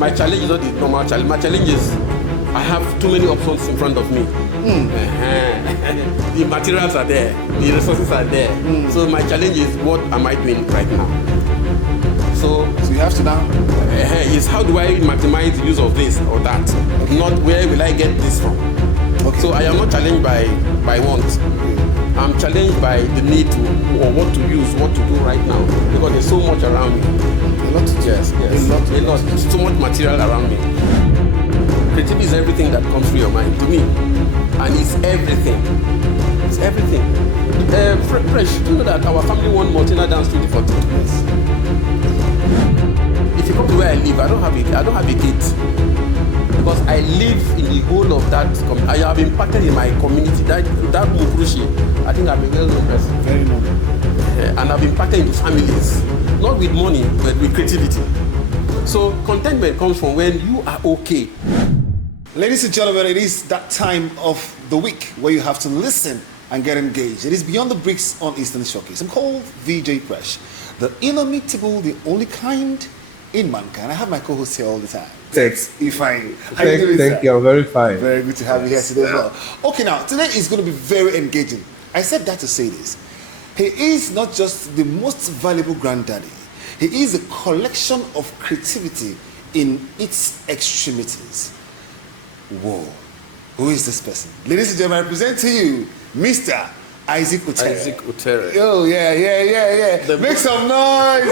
My challenge is not the normal challenge. My challenge is I have too many options in front of me. The materials are there, the resources are there. So my challenge is, what am I doing right now? So you have to now. Is how do I maximize the use of this or that? Okay. Not where will I get this from? Okay. So I am not challenged by want. I'm challenged by the need to, or what to use, what to do right now, because there's so much around me. A lot. Yes. A lot. So much material around me. Creativity is everything that comes through your mind, to me, and it's everything. It's everything. Fresh, do you know that our family won Martina Dance 2014? Yes. If you come to where I live, I don't have a gate. Because I live in the whole of that community. I have impacted in my community. That Mukurushi, I think I'm a well-known person. Very known. And I've impacted into families. Not with money, but with creativity. So contentment comes from when you are okay. Ladies and gentlemen, it is that time of the week where you have to listen and get engaged. It is Beyond the Bricks on Eastern Showcase. I'm called VJ Fresh, the inimitable, the only kind in mankind. I have my co-host here all the time. Thanks. You fine? Thank you. I'm very fine. Very good to have you here today as well. Okay, now today is going to be very engaging. I said that to say this. He is not just the most valuable granddaddy. He is a collection of creativity in its extremities. Whoa. Who is this person? Ladies and gentlemen, I present to you Mr. Isaac Utere. Isaac Utere. Oh, yeah. Make some noise.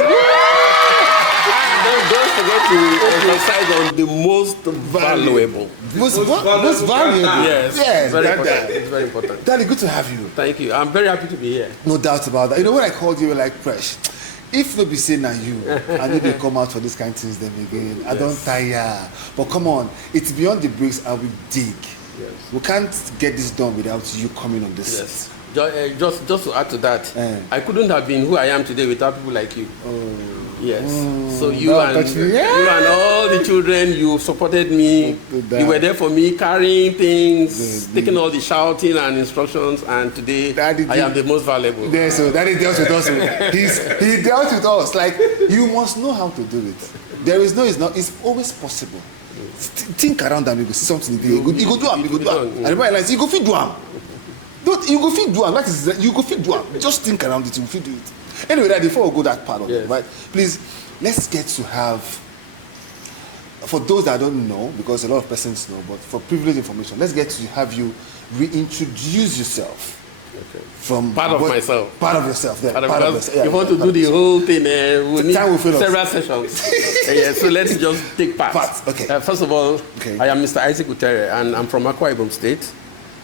Don't forget to emphasize on the most valuable. Most valuable? Yes. Very important. It's very important. Daddy, good to have you. Thank you. I'm very happy to be here. No doubt about that. You know, when I called you, you were like, Fresh, if no be saying na you, I need to come out for these kind of things then again. I don't tire. But come on, it's Beyond the Bricks and we dig. Yes. We can't get this done without you coming on this. Yes. Just to add to that, I couldn't have been who I am today without people like you. Oh. Yes. So you and all the children, you supported me. You were there for me, carrying things, taking all the shouting and instructions, and today I am the most valuable. There, so Daddy dealt with us. He dealt with us. Like, you must know how to do it. There is no, it's always possible. Think around them, you go see something. You go do them. And everybody you go feed do them. You go feed do them. That is, you go feed do them. Just think around it. You go feed do it. Anyway, Daddy, before we go that part of it, right? Please, let's get to have, for those that don't know, because a lot of persons know, but for privileged information, let's get to have you reintroduce yourself. Okay. From part of myself. Part of yourself. Yeah, part of yourself. You want to do the whole thing, we need several sessions. So let's just take parts. Okay. First of all, I am Mr. Isaac Utere, and I'm from Akwa Ibom State.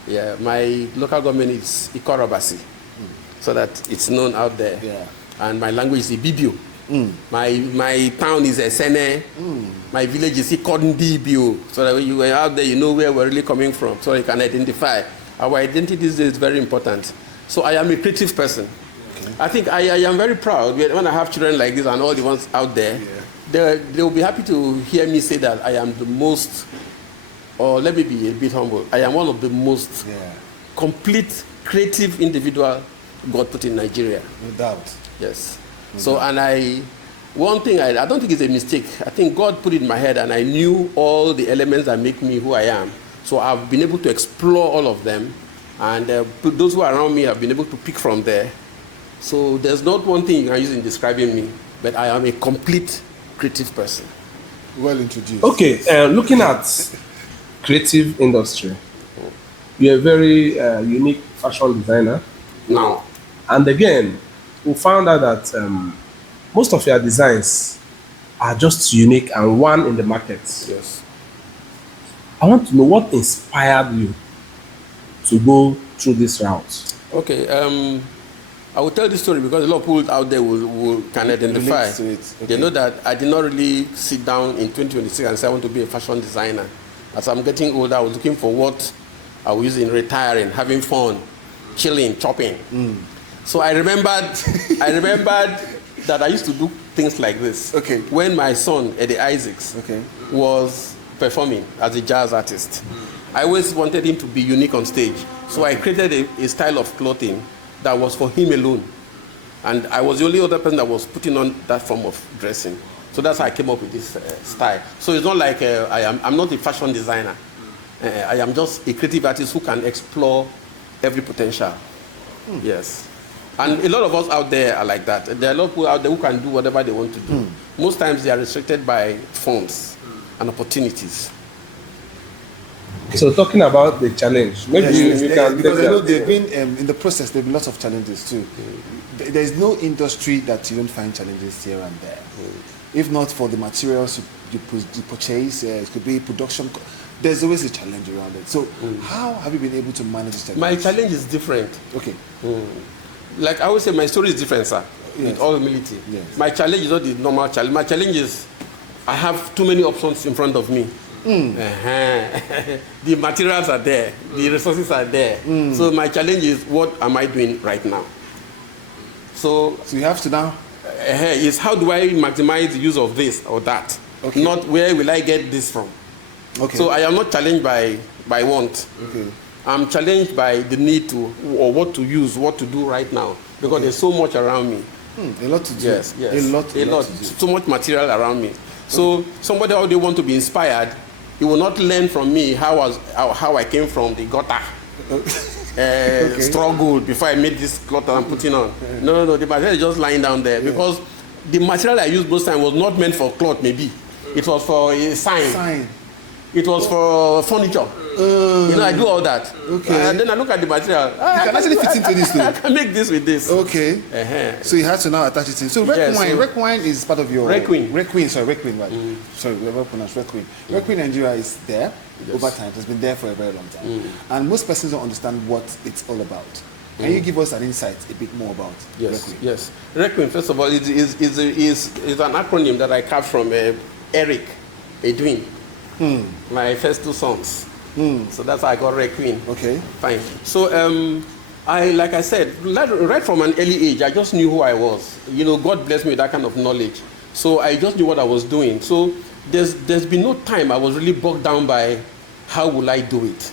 Yeah, my local government is Ikorobasi. So that it's known out there. Yeah. And my language is Ibibio. My town is Esene. My village is Ikondibio. So that when you were out there, you know where we're really coming from, so you can identify. Our identity is very important. So I am a creative person. Okay. I think I am very proud when I have children like this and all the ones out there. Yeah. They will be happy to hear me say that I am the most, or let me be a bit humble, I am one of the most complete creative individual God put in Nigeria. No doubt. Yes. One thing I don't think it's a mistake. I think God put it in my head and I knew all the elements that make me who I am. So I've been able to explore all of them, and those who are around me have been able to pick from there. So there's not one thing you can use in describing me, but I am a complete creative person. Well introduced. Okay, looking at creative industry, you're a very unique fashion designer. Now. And again, we found out that most of your designs are just unique and one in the market. Yes. I want to know what inspired you to go through this route. Okay, I will tell this story because a lot of people out there can identify. Okay. They know that I did not really sit down in 2026 and say I want to be a fashion designer. As I'm getting older, I was looking for what I was using, retiring, having fun, chilling, chopping. So I remembered that I used to do things like this. Okay. When my son, Eddie Isaacs, was performing as a jazz artist. I always wanted him to be unique on stage. So I created a style of clothing that was for him alone. And I was the only other person that was putting on that form of dressing. So that's how I came up with this style. So it's not like I'm not a fashion designer. I am just a creative artist who can explore every potential. Yes. And a lot of us out there are like that. There are a lot of people out there who can do whatever they want to do. Most times they are restricted by funds and opportunities. So talking about the challenge, maybe you can because I know they've been in the process. There've been lots of challenges too. There is no industry that you don't find challenges here and there. If not for the materials you purchase, it could be production. There's always a challenge around it. So how have you been able to manage this challenge? My challenge is different. Okay. Like I would say, my story is different, sir. Yes. With all humility. Yes. My challenge is not the normal challenge. My challenge is I have too many options in front of me. The materials are there. The resources are there. So my challenge is, what am I doing right now? So you have to now. Is how do I maximize the use of this or that? Okay. Not where will I get this from? Okay. So I am not challenged by want. Okay. I'm challenged by the need to, or what to use, what to do right now, because there's so much around me. A lot to do. Yes. A lot to do. So much material around me. So somebody out there want to be inspired, he will not learn from me how I came from the gutter. Struggle before I made this cloth that I'm putting on. No, the material is just lying down there because the material I used most time was not meant for cloth. Maybe it was for a sign. It was for furniture. I do all that. Okay. And then I look at the material. You can actually fit into this. I can make this with this. Okay. So you have to now attach it in. So red wine is part of your... Requin, right? Sorry, we ever pronounced Requin. Requin Nigeria is there over time. It has been there for a very long time. And most persons don't understand what it's all about. Can you give us an insight a bit more about Requin? Yes. Requin, first of all, is an acronym that I carved from Eric Edwin. My first two sons. So that's how I got Requin. Okay. Fine. So like I said, right from an early age, I just knew who I was. God blessed me with that kind of knowledge. So I just knew what I was doing. So there's been no time I was really bogged down by how will I do it.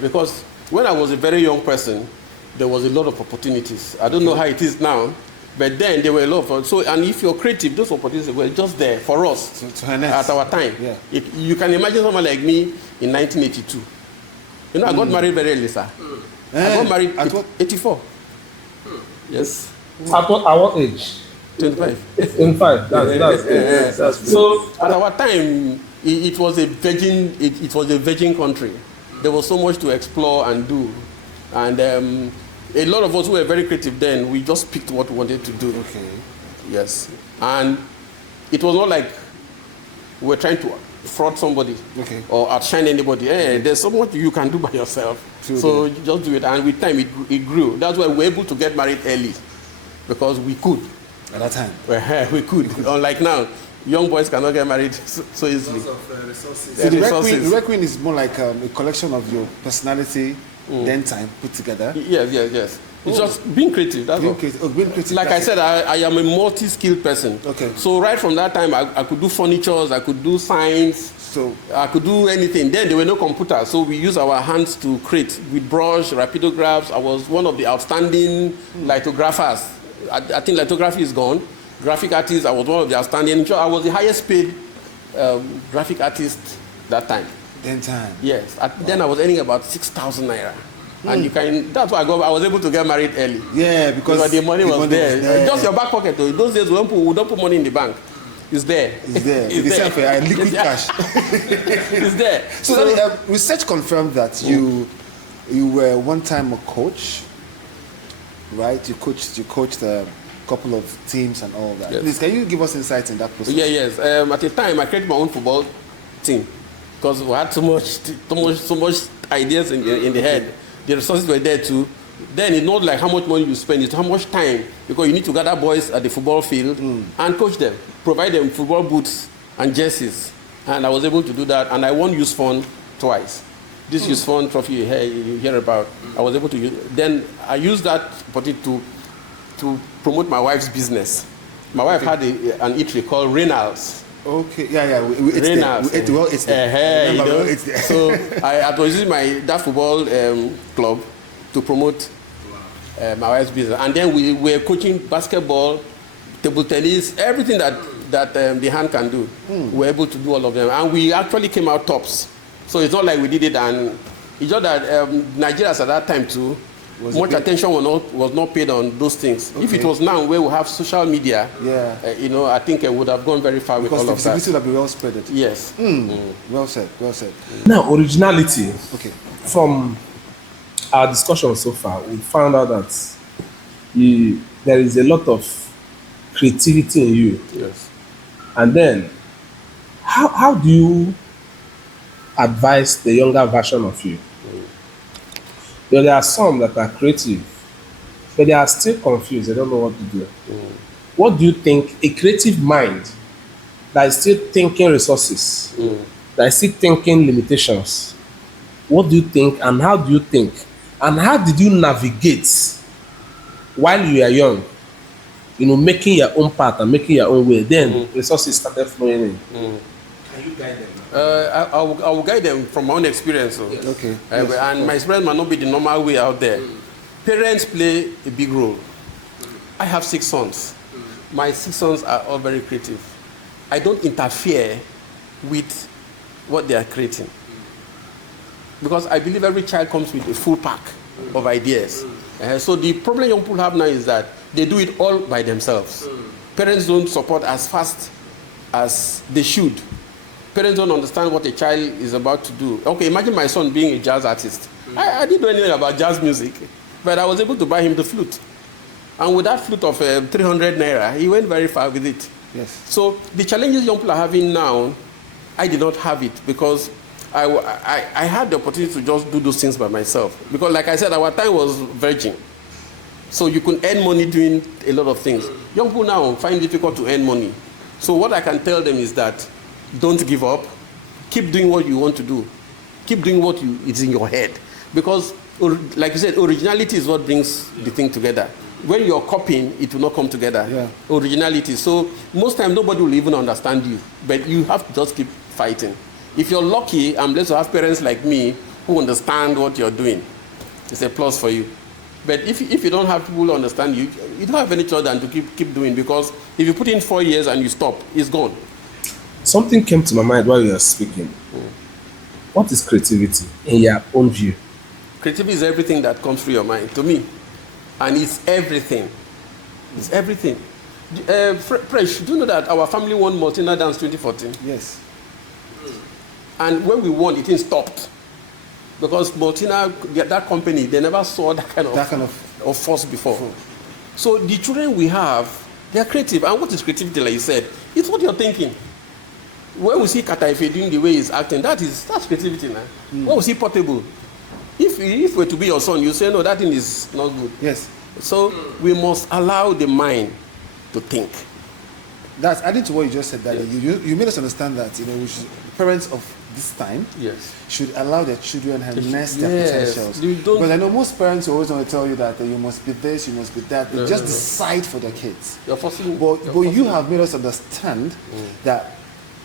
Because when I was a very young person, there was a lot of opportunities. I don't know how it is now. But then there were a lot of, and if you're creative, those opportunities were just there for us at our time. Yeah. You can imagine someone like me in 1982. I got married very early, sir. I got married at 84. Yes. At what age? 25. 25. That's so at our time, it was a virgin. It was a virgin country. There was so much to explore and do, and. A lot of us who were very creative then, we just picked what we wanted to do. Okay. Yes. And it was not like we were trying to fraud somebody or outshine anybody. There's so much you can do by yourself. So you just do it. And with time, it grew. That's why we were able to get married early, because we could. At that time? We could. Unlike now, young boys cannot get married so easily. Because of resources. So the Requin is more like a collection of your personality, then time put together. Yes. It's just being creative. That's being creative. Like I said, I am a multi-skilled person. Okay. So right from that time, I could do furnitures, I could do signs, so I could do anything. Then there were no computers, so we use our hands to create with brush, rapidographs. I was one of the outstanding lithographers. I think lithography is gone. Graphic artist, I was one of the outstanding. I was the highest paid graphic artist that time. Yes. Then I was earning about 6,000 naira. And that's why I was able to get married early. Yeah, because the money was there. Just your back pocket though. Those days we don't put money in the bank. It's there. It's there. Liquid cash. It's there. So research confirmed that you were one time a coach, right? You coached a couple of teams and all that. Yes. Please, can you give us insights in that process? Yes. At the time, I created my own football team because we had so much ideas in the head. The resources were there too. Then it's not like how much money you spend, it's how much time, because you need to gather boys at the football field and coach them, provide them football boots and jerseys. And I was able to do that, and I won Youth Fund twice. This Youth Fund trophy you hear about, I was able to use. Then I used that opportunity to promote my wife's business. My wife had an eatery called Reynolds. Okay, we ate there. So I was using that football club to promote my wife's business. And then we were coaching basketball, table tennis, everything that that the hand can do. We were able to do all of them. And we actually came out tops. So it's not like we did it and it's just that Nigerians at that time too, much attention was not paid on those things. Okay. If it was now where we have social media, I think it would have gone very far with all of that. Because the visibility would have been well spread. Yes. Well said, well said. Now, originality. Okay. From our discussion so far, we found out that there is a lot of creativity in you. Yes. And then, how do you advise the younger version of you? There are some that are creative, but they are still confused. They don't know what to do. What do you think a creative mind that is still thinking resources, that is still thinking limitations, what do you think and how do you think? And how did you navigate while you are young, making your own path and making your own way? Then resources started flowing in. Can you guide them? I will guide them from my own experience. So. Yes. Okay. And my experience might not be the normal way out there. Parents play a big role. I have 6 sons. My 6 sons are all very creative. I don't interfere with what they are creating. Because I believe every child comes with a full pack of ideas. So the problem young people have now is that they do it all by themselves. Parents don't support as fast as they should. Parents don't understand what a child is about to do. Okay, imagine my son being a jazz artist. I didn't know anything about jazz music, but I was able to buy him the flute. And with that flute of 300 naira, he went very far with it. Yes. So the challenges young people are having now, I did not have it because I had the opportunity to just do those things by myself. Because like I said, our time was virgin. So you could earn money doing a lot of things. Young people now find it difficult to earn money. So what I can tell them is that don't give up. Keep doing what you want to do. Keep doing what is in your head. Because, like you said, originality is what brings the thing together. When you're copying, it will not come together. Yeah. Originality. So most times nobody will even understand you. But you have to just keep fighting. If you're lucky, I'm blessed to have parents like me who understand what you're doing. It's a plus for you. But if you don't have people who understand you, you don't have any choice than to keep doing, because if you put in 4 years and you stop, it's gone. Something came to my mind while you were speaking. What is creativity in your own view? Creativity is everything that comes through your mind, to me. And it's everything. It's everything. Fresh, do you know that our family won Multina Dance 2014? Yes. And when we won, it stopped. Because Multina, that company, they never saw that kind of force before. So the children we have, they are creative. And what is creativity, like you said? It's what you're thinking. When we see Kataife doing the way he's acting, that's creativity now. When we see Portable, if we're to be your son, you say, no, that thing is not good. Yes. So we must allow the mind to think. That's adding to what you just said, that you made us understand that parents of this time should allow their children harness their potentials. Because I know most parents always want to tell you that you must be this, you must be that. They just decide for their kids. You're forcing, but you have made us understand that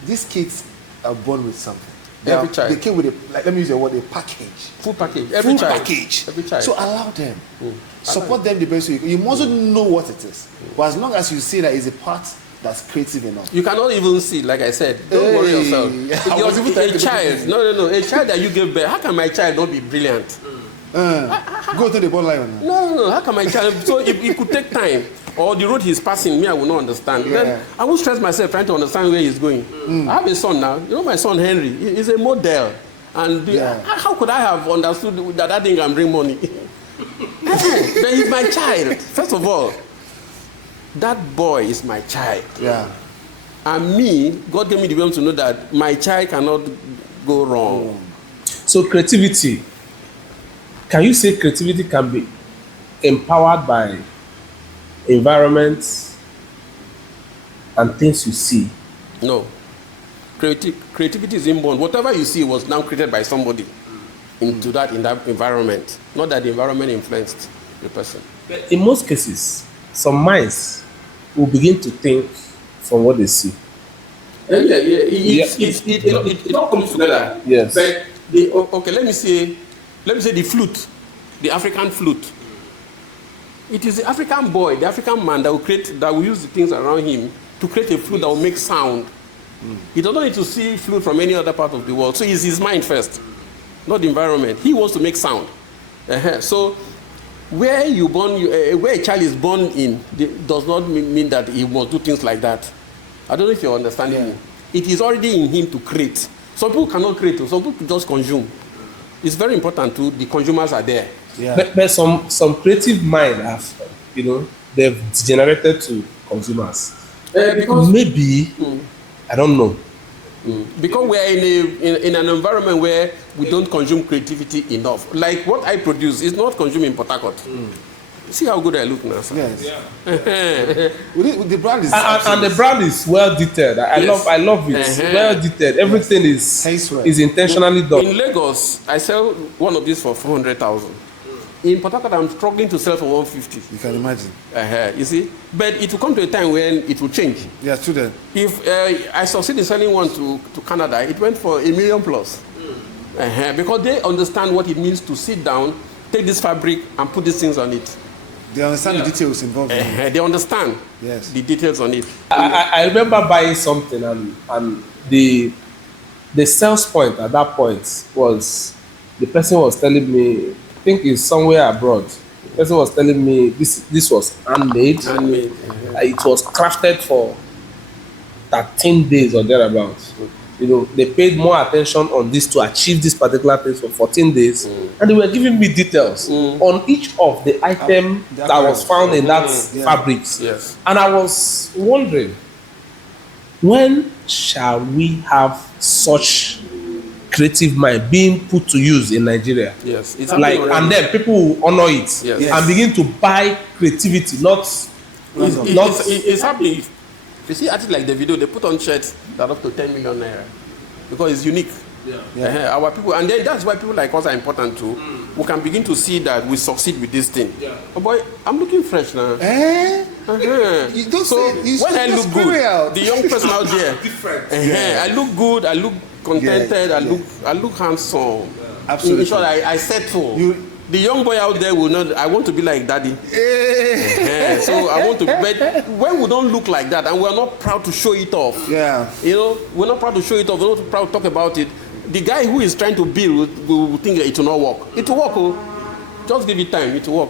these kids are born with something. Every child. They came with let me use the word, a package. Full package. Every child. Every child. So allow them. Support them the best way. You mustn't know what it is. But as long as you see that it's a part that's creative enough. You cannot even see, like I said. Don't worry yourself. A child. No. A child that you give birth. How can my child not be brilliant? Go to the ball line. No. How can my child? So it could take time. Or the road he's passing, I will not understand. Then I won't stress myself trying to understand where he's going. I have a son now. My son Henry. He's a model. And how could I have understood that thing can bring money? Then he's my child. First of all, that boy is my child. Yeah. And me, God gave me the wisdom to know that my child cannot go wrong. So creativity, can you say creativity can be empowered by environment and things you see? No. Creativity is inborn. Whatever you see was now created by somebody in that environment. Not that the environment influenced the person. In most cases, some minds will begin to think from what they see. It all comes together. Yes. But let me say the flute, the African flute. It is the African boy, the African man that will use the things around him to create a flute that will make sound. He doesn't need to see flute from any other part of the world. So it's his mind first, not the environment. He wants to make sound. So where where a child is born in does not mean that he must do things like that. I don't know if you're understanding me. It is already in him to create. Some people cannot create, some people just consume. It's very important too. The consumers are there. Yeah. But some creative mind have, they've degenerated to consumers. Because maybe, I don't know. Because we are in an environment where we don't consume creativity enough. Like what I produce is not consumed in Port Harcourt. See how good I look now. Sir. Yes. Yeah. The brand is and the brand is well detailed. I love it. Well detailed. Everything is intentionally done. In Lagos, I sell one of these for 400,000. In Port Harcourt, I'm struggling to sell for 150. You can imagine. You see, but it will come to a time when it will change. Yeah, true. Then. If I succeed in selling one to Canada, it went for $1 million plus. Because they understand what it means to sit down, take this fabric, and put these things on it. They understand the details involved. They understand the details on it. I remember buying something, and the sales point at that point was the person was telling me, I think it's somewhere abroad. The person was telling me this was handmade. It was crafted for 13 days or thereabouts. They paid more attention on this to achieve this particular thing for 14 days. And they were giving me details on each of the item that was found in that fabrics. Yes. And I was wondering, when shall we have such creative mind being put to use in Nigeria? Yes. It's and then people will honor it and begin to buy creativity, it's happening. You see artists like the video, they put on shirts that are up to 10 million naira because it's unique. Our people, and then that's why people like us are important too. We can begin to see that we succeed with this thing. Oh boy, I'm looking fresh now. You don't say, when I look good, the young person out there, I look good, I look contented, I look handsome. Absolutely. In short, I settle. The young boy out there will not. I want to be like daddy. So I want to. But when we don't look like that, and we're not proud to show it off. We're not proud to show it off. We're not proud to talk about it. The guy who is trying to build will think that it will not work. It will work. Oh, just give it time. It will work.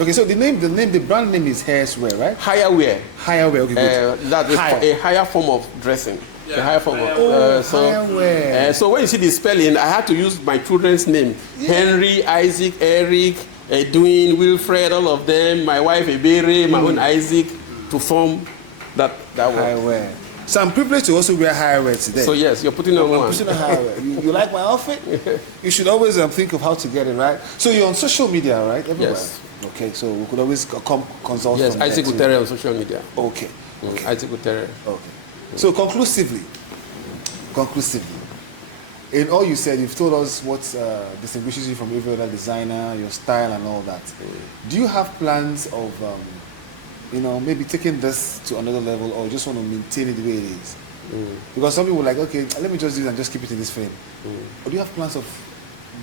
Okay, so the brand name is Hairswear, right? Higher wear. Higher wear. Okay, good. That's a higher form of dressing. A higher form of. So when you see the spelling, I had to use my children's name: Henry, Isaac, Eric, Edwin, Wilfred, all of them. My wife Ebere, my own Isaac, to form that word. Higher. So I'm privileged to also wear higher wear today. So yes, you're putting on one. I'm putting on higher wear. You like my outfit? You should always think of how to get it right. So you're on social media, right? Everywhere. Yes. Okay, so we could always come consult. Yes, Isaac Utere on social media. Okay. Isaac Utere. Okay. So conclusively, in all you said, you've told us what distinguishes you from every other designer, your style and all that. Do you have plans of, maybe taking this to another level, or just want to maintain it the way it is? Because some people are like, okay, let me just do it and just keep it in this frame. Or do you have plans of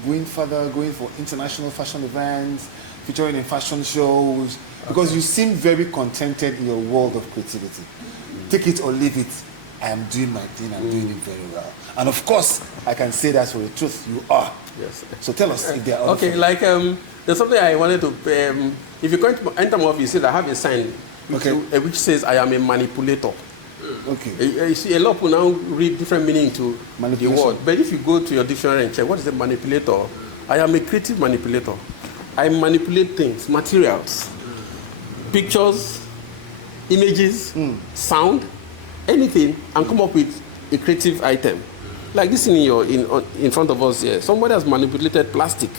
going further, going for international fashion events, featuring in fashion shows? Because you seem very contented in your world of creativity. Take it or leave it. I am doing my thing. I'm doing it very well. And of course, I can say that for the truth. You are. Yes. So tell us if there are. Okay, like there's something I wanted to. If you go to enter my office, I have a sign which says I am a manipulator. Okay. You see, a lot of people now read different meaning to the word. But if you go to your dictionary and check what is a manipulator, I am a creative manipulator. I manipulate things, materials, pictures, images, sound, anything, and come up with a creative item. Like this thing in front of us here. Somebody has manipulated plastic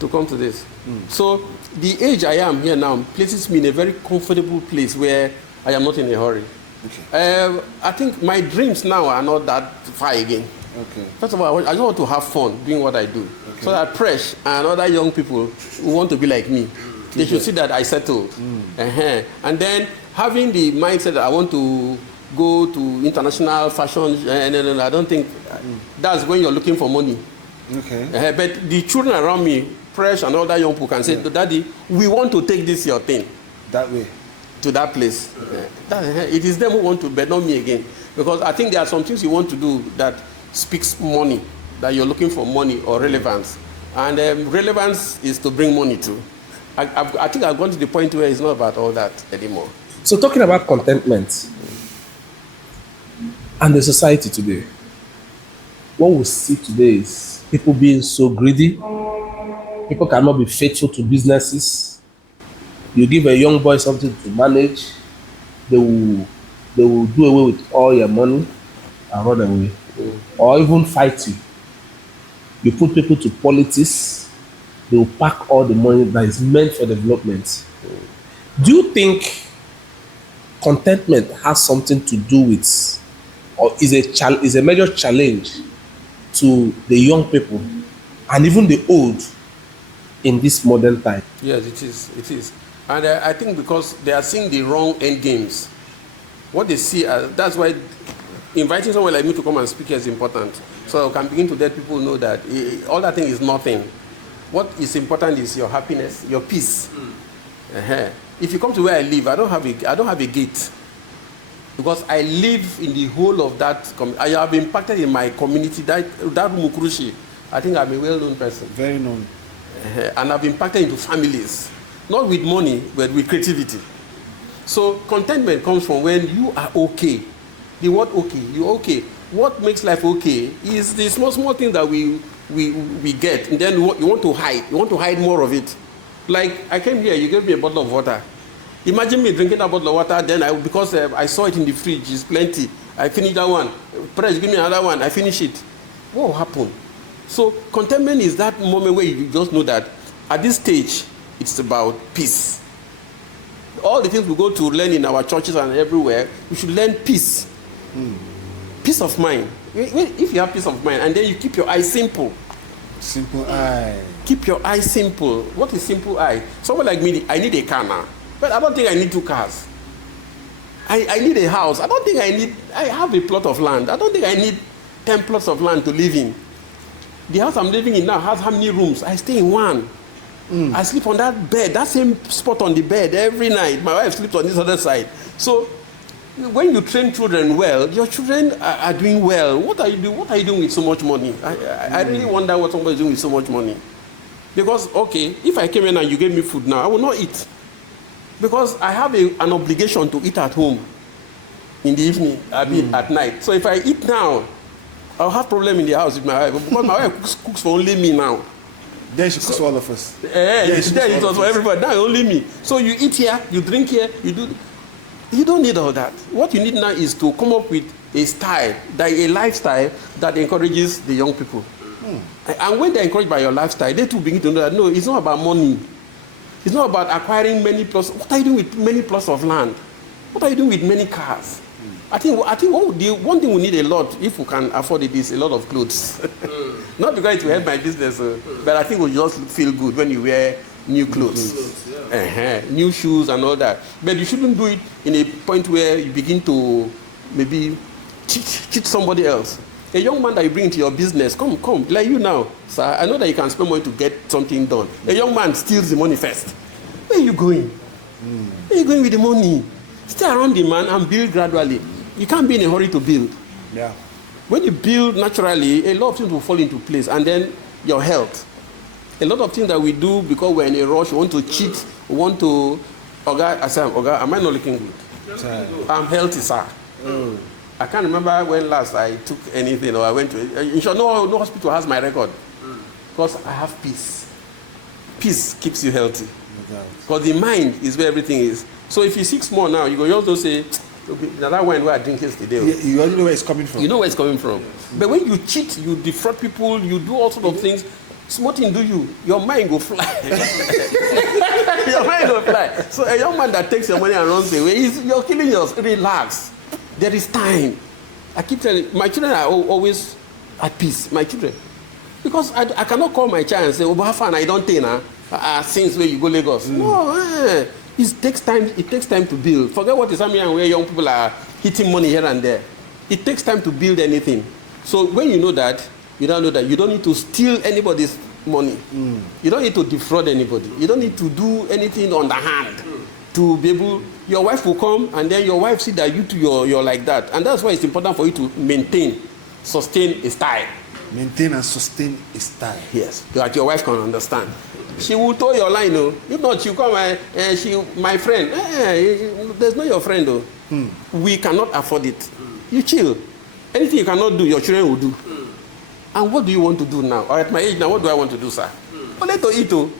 to come to this. So the age I am here now places me in a very comfortable place where I am not in a hurry. Okay. I think my dreams now are not that far again. Okay. First of all, I just want to have fun doing what I do. Okay. So that Presh and other young people who want to be like me, they should see that I settled. And then having the mindset that I want to go to international fashion, I don't think that's when you're looking for money. Okay. But the children around me, Presh and other young people can say, Daddy, we want to take this your thing. That way. to that place. It is them who want to, but not me again. Because I think there are some things you want to do that speaks money, that you're looking for money or relevance. And relevance is to bring money to. I think I've gone to the point where it's not about all that anymore. So talking about contentment and the society today, what we see today is people being so greedy. People cannot be faithful to businesses. You give a young boy something to manage, they will do away with all your money and run away, or even fight you. You put people to politics, they will pack all the money that is meant for development. Do you think contentment has something to do with, or is a major challenge to the young people and even the old in this modern time? Yes, it is. It is. And I think because they are seeing the wrong end games. What they see, that's why inviting someone like me to come and speak is important. So I can begin to let people know that all that thing is nothing. What is important is your happiness, your peace. If you come to where I live, I don't have a gate. Because I live in the whole of that I have impacted in my community, that Mukurushi. I think I'm a well-known person. Very known. And I've impacted into families. Not with money, but with creativity. So contentment comes from when you are okay. The word okay, you're okay. What makes life okay is the small things that we get, and then you want to hide. You want to hide more of it. Like I came here, you gave me a bottle of water. Imagine me drinking that bottle of water, then because I saw it in the fridge, it's plenty. I finish that one. Press, give me another one. I finish it. What will happen? So contentment is that moment where you just know that at this stage, it's about peace. All the things we go to learn in our churches and everywhere, we should learn peace. Peace of mind. If you have peace of mind, and then you keep your eyes simple. Simple eye. Keep your eyes simple. What is simple eye? Someone like me, I need a car now. But I don't think I need 2 cars. I need a house. I have a plot of land. I don't think I need 10 plots of land to live in. The house I'm living in now has how many rooms? I stay in one. I sleep on that bed, that same spot on the bed every night. My wife sleeps on this other side. So when you train children well, your children are doing well. What are you doing? What are you doing with so much money? I really wonder what somebody is doing with so much money. Because, okay, if I came in and you gave me food now, I will not eat. Because I have an obligation to eat at home in the evening, at night. So if I eat now, I'll have problem in the house with my wife. Because my wife cooks for only me now. Then she cooks for all of us. Then it was for everybody. Now only me. So you eat here, you drink here, you do. You don't need all that. What you need now is to come up with a style, a lifestyle that encourages the young people. And when they're encouraged by your lifestyle, they too begin to know that no, it's not about money. It's not about acquiring many plots. What are you doing with many plots of land? What are you doing with many cars? I think the one thing we need a lot, if we can afford it, is a lot of clothes. Not because it will help my business, but I think we'll just feel good when you wear new clothes. New shoes and all that. But you shouldn't do it in a point where you begin to maybe cheat somebody else. A young man that you bring into your business, come, like you now, sir, I know that you can spend money to get something done. A young man steals the money first. Where are you going? Where are you going with the money? Stay around the man and build gradually. You can't be in a hurry to build. Yeah. When you build naturally, a lot of things will fall into place, and then your health. A lot of things that we do because we're in a rush, we want to cheat, we want to... Oga, I say, Oga, am I not looking good? I'm healthy, sir. I can't remember when last I took anything or I went to... In short, no hospital has my record. Because I have peace. Peace keeps you healthy. Because the mind is where everything is. So if you 6 more now, you go also say, that wine where I drink yesterday. You already know where it's coming from. You know where it's coming from. But when you cheat, you defraud people, you do all sorts of things, small thing do you, your mind go fly. Your mind go fly. So a young man that takes your money and runs away, you're killing yourself. Relax. There is time. I keep telling you, my children are always at peace, my children. Because I cannot call my child and say, oh, fun, I don't think since where you go Lagos. No, it takes time to build. Forget what is happening where young people are hitting money here and there. It takes time to build anything. So when you know that, you don't know that you don't need to steal anybody's money. You don't need to defraud anybody. You don't need to do anything on the hand. to be able, your wife will come and then your wife see that you too, you're like that. And that's why it's important for you to maintain, sustain a style. Maintain and sustain a style. Yes, that your wife can understand. She will toe your line, oh. If not, she'll come and she, my friend, there's not your friend, though. We cannot afford it. You chill. Anything you cannot do, your children will do. And what do you want to do now? Or at my age now, what do I want to do, sir? Only to eat, oh.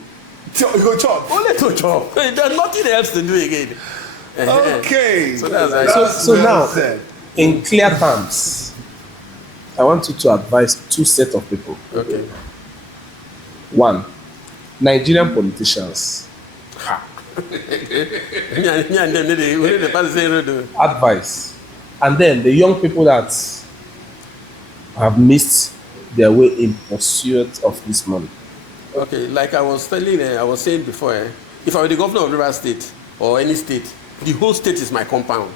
You go chop. Only to chop. There's nothing else to do again. Okay. So that's so now, in clear terms, I want you to advise two sets of people. Okay. One, Nigerian politicians. Advice. And then the young people that have missed their way in pursuit of this money. Okay, like I was saying before, if I were the governor of River State or any state, the whole state is my compound.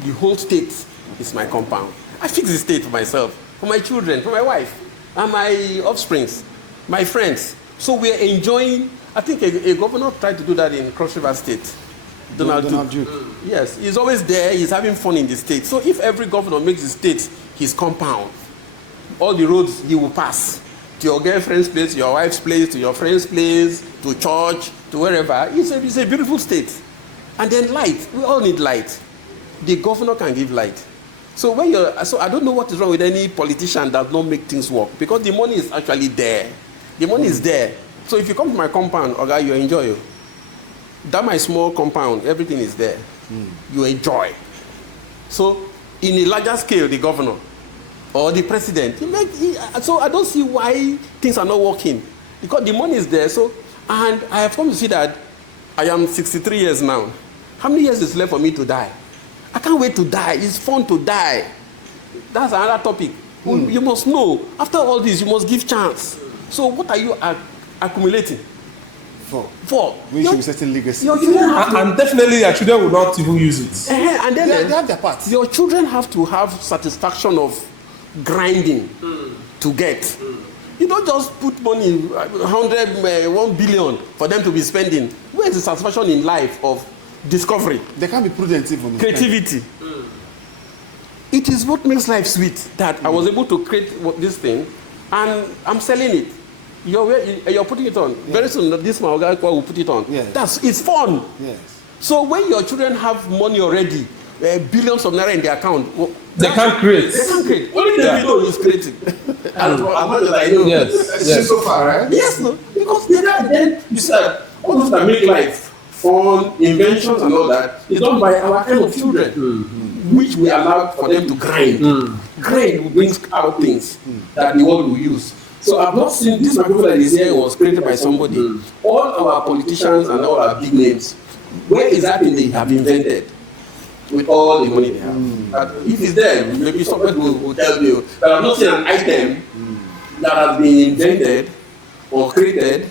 The whole state is my compound. I fix the state for myself, for my children, for my wife, and my offsprings, my friends. So we're enjoying. I think a governor tried to do that in Cross River State. Donald Duke. Yes, he's always there. He's having fun in the state. So if every governor makes the state his compound, all the roads he will pass, to your girlfriend's place, to your wife's place, to your friend's place, to church, to wherever, it's a beautiful state. And then light. We all need light. The governor can give light. So I don't know what is wrong with any politician that don't make things work, because the money is actually there. The money is there. So if you come to my compound, okay, you enjoy it. That my small compound, everything is there. You enjoy. So in a larger scale, the governor or the president, so I don't see why things are not working, because the money is there. So, and I have come to see that I am 63 years now. How many years is left for me to die? I can't wait to die. It's fun to die. That's another topic. You must know. After all this, you must give chance. So what are you accumulating? For. We should be setting legacy. Your children and definitely your children will not even use it. And then they have their part. Your children have to have satisfaction of grinding to get. You don't just put money, 1 billion for them to be spending. Where is the satisfaction in life of discovery? They can't be prudent even. Creativity. It is what makes life sweet, that I was able to create this thing and I'm selling it. You're putting it on. Yes. Very soon, this Maoga will put it on. Yes. It's fun. Yes. So when your children have money already, billions of naira in their account, they can't create. They can't create. Only the video is creating. As much as I know. Yes. So far, right? Yes, no. Because then you said all those that make life fun, inventions and all that is done by our kind of children, which we allow for them to grind. Grind brings out things that the world will use. So I've not seen this Manipulator that is here was created by somebody. All our politicians and all our big names, where is that thing they have invented with all the money they have? If it's there, maybe somebody will tell you. But I've not seen an item that has been invented or created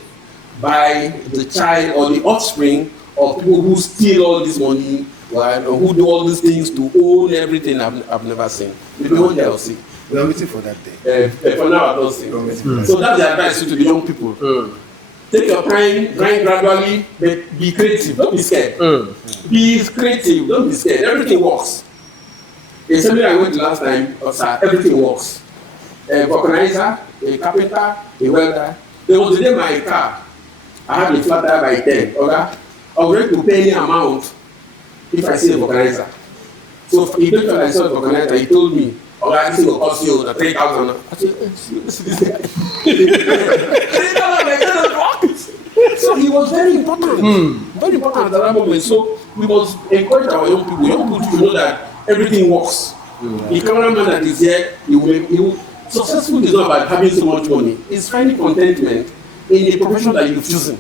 by the child or the offspring of people who steal all this money, right, or who do all these things to own everything. I've never seen. Maybe one day I'll see. We are waiting for that day. For now, I don't see. So that's the advice to the young people. Take your time, grind gradually, but be creative. Don't be scared. Be creative. Don't be scared. Everything works. In something I went to last time, everything works. A vulcanizer, a carpenter, a welder. There was a day my car, I had a flat tire by 10. Okay? I was ready to pay any amount if I see a vulcanizer. So he told me I saw a vulcanizer, he told me, okay, this will cost you the 3,000. I said, this guy. So he was very important. Very important at that moment. So we must encourage our young people. Young people to know that everything works. The cameraman that is here, he will successful is not about having so much money. It's finding contentment in the profession that you've chosen.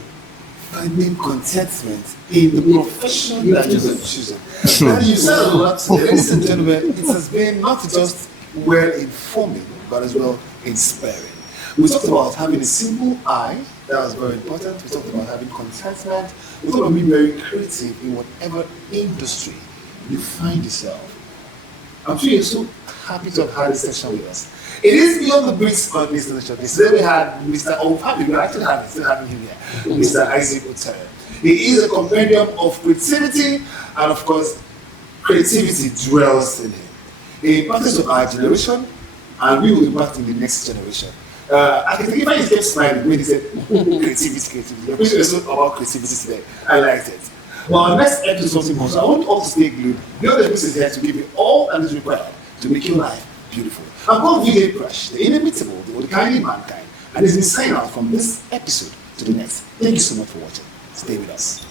Finding contentment in the profession that you've chosen. And you said a lot today. Ladies and gentlemen, it has been not just well informing, but as well inspiring. We talked about having a simple eye, that was very important. We talked about having contentment. We talked about being very creative in whatever industry you find yourself. I'm sure you're so happy to have had this session with us. It is Beyond the Bricks on this session. Today we had Mr. Happy, we actually have still having him here, Mr. Isaac Utere. He is a compendium of creativity, and of course, creativity dwells in him. He impacts on our generation, and we will impact in the next generation. I can think if I kept smiling when he said creativity. The question is not about creativity today. I liked it. Well, our next episode is something more. So I want you all to stay glued. The other person is here to give you all that is required to make your life beautiful. I'm called VJ Crush, the inimitable, the uncanny mankind, and it's been signing out from this episode to the next. Thank you so much for watching. Stay with us.